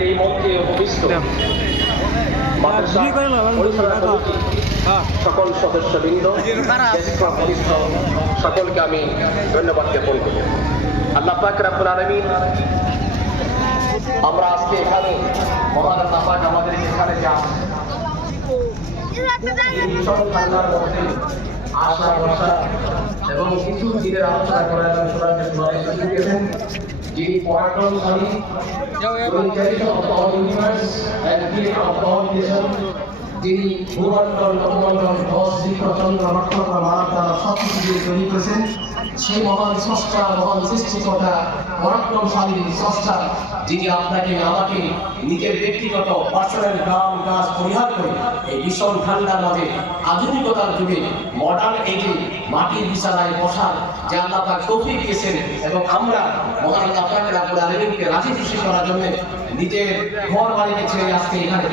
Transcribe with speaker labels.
Speaker 1: এই মঞ্চে উপবিষ্ট। কমিটি সকল সদস্যবৃন্দ সকলকে আমি ধন্যবাদ জ্ঞাপন করি আল্লাহ পাক রাব্বুল আলামিন আমরা আজকে এখানে মহান আল্লাহ পাক আমাদের এখানে যা এই ভীষণ ঠান্ডার মধ্যে আশা ভরসা এবং কিছু দিনের আলোচনা করা জন্য অনেক সুযোগ দিয়েছেন যিনি পরাক্রম স্বামী of all universe of all creation, সেই মহান স্রষ্টা, মহান সৃষ্টিকর্তা, পরাক্রমশালী স্রষ্টা, যিনি আপনাকে আমাকে নিজের ব্যক্তিগত পার্সোনাল গ্রাম পরিহার করে এই ভীষণ ঠান্ডার মাঝে আধুনিকতার যুগে মডার্ন এজে মাটির বিছানায় বসার যে আল্লাহ দিয়েছেন এবং আমরা মহান আল্লাহ রাজি খুশি করার জন্য নিজের ঘর বাড়িকে ছেড়ে আজকে এখানে